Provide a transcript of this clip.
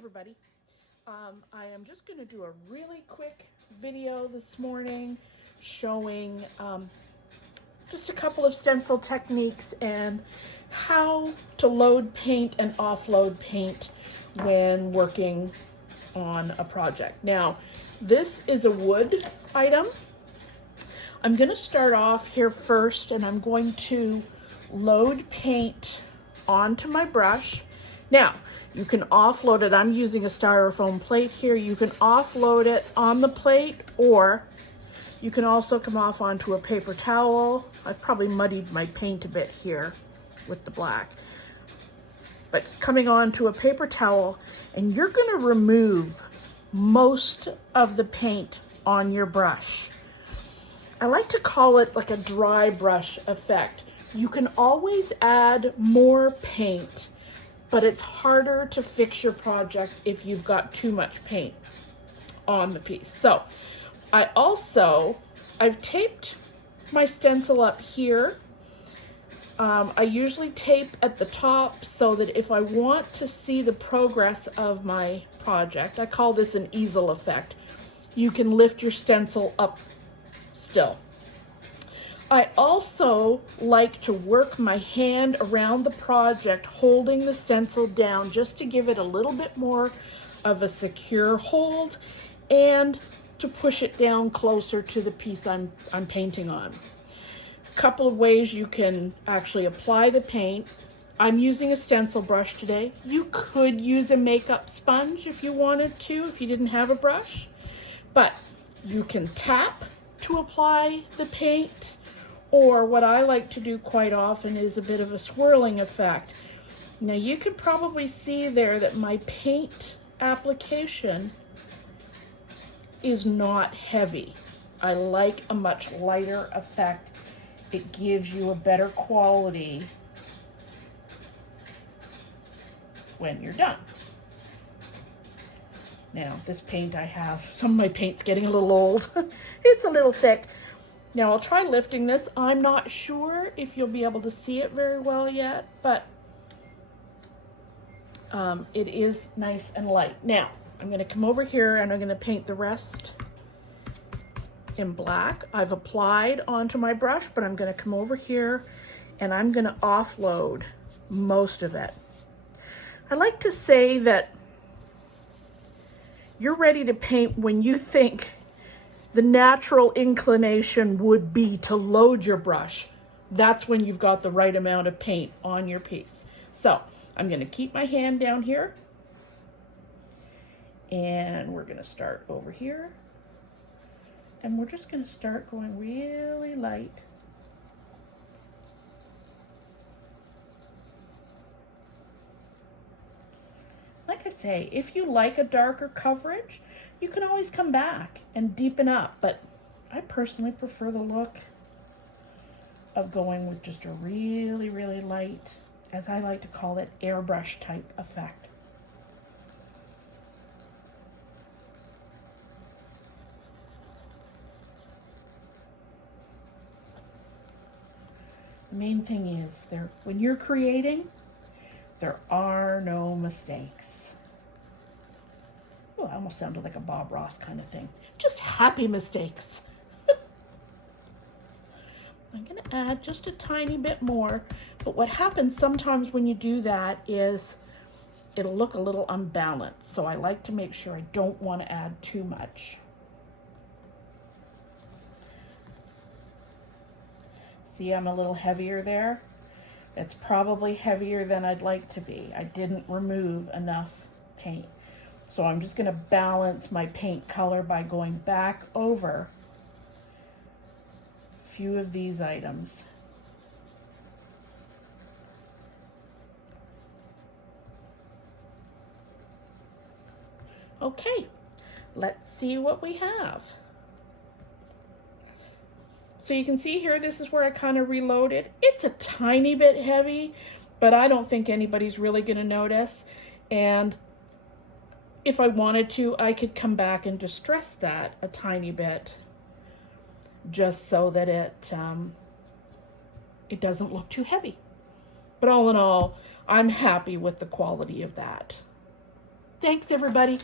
everybody. I am just going to do a really quick video this morning showing just a couple of stencil techniques and how to load paint and offload paint when working on a project. Now, this is a wood item. I'm going to start off here first, and I'm going to load paint onto my brush. Now, you can offload it. I'm using a styrofoam plate here. You can offload it on the plate, or you can also come off onto a paper towel. I've probably muddied my paint a bit here with the black. But coming onto a paper towel, and you're going to remove most of the paint on your brush. I like to call it like a dry brush effect. You can always add more paint, but it's harder to fix your project if you've got too much paint on the piece. So I've taped my stencil up here. I usually tape at the top so that if I want to see the progress of my project, I call this an easel effect, you can lift your stencil up still. I also like to work my hand around the project, holding the stencil down just to give it a little bit more of a secure hold and to push it down closer to the piece I'm painting on. A couple of ways you can actually apply the paint. I'm using a stencil brush today. You could use a makeup sponge if you wanted to, if you didn't have a brush, but you can tap to apply the paint. Or what I like to do quite often is a bit of a swirling effect. Now you could probably see there that my paint application is not heavy. I like a much lighter effect. It gives you a better quality when you're done. Now this paint I have, some of my paint's getting a little old. It's a little thick. Now I'll try lifting this. I'm not sure if you'll be able to see it very well yet, but it is nice and light. Now I'm going to come over here and I'm going to paint the rest in black. I've applied onto my brush, but I'm going to come over here and I'm going to offload most of it. I like to say that you're ready to paint when you think the natural inclination would be to load your brush. That's when you've got the right amount of paint on your piece. So I'm going to keep my hand down here, and we're going to start over here, and we're just going to start going really light. Like I say, if you like a darker coverage, you can always come back and deepen up, but I personally prefer the look of going with just a really, really light, as I like to call it, airbrush type effect. The main thing is, when you're creating, there are no mistakes. Oh, I almost sounded like a Bob Ross kind of thing. Just happy mistakes. I'm going to add just a tiny bit more, but what happens sometimes when you do that is it'll look a little unbalanced. So I like to make sure I don't want to add too much. See, I'm a little heavier there. It's probably heavier than I'd like to be. I didn't remove enough paint. So I'm just going to balance my paint color by going back over a few of these items. Okay, let's see what we have. So you can see here, this is where I kind of reloaded. It's a tiny bit heavy, but I don't think anybody's really going to notice. And if I wanted to, I could come back and distress that a tiny bit just so that it doesn't look too heavy. But all in all, I'm happy with the quality of that. Thanks, everybody.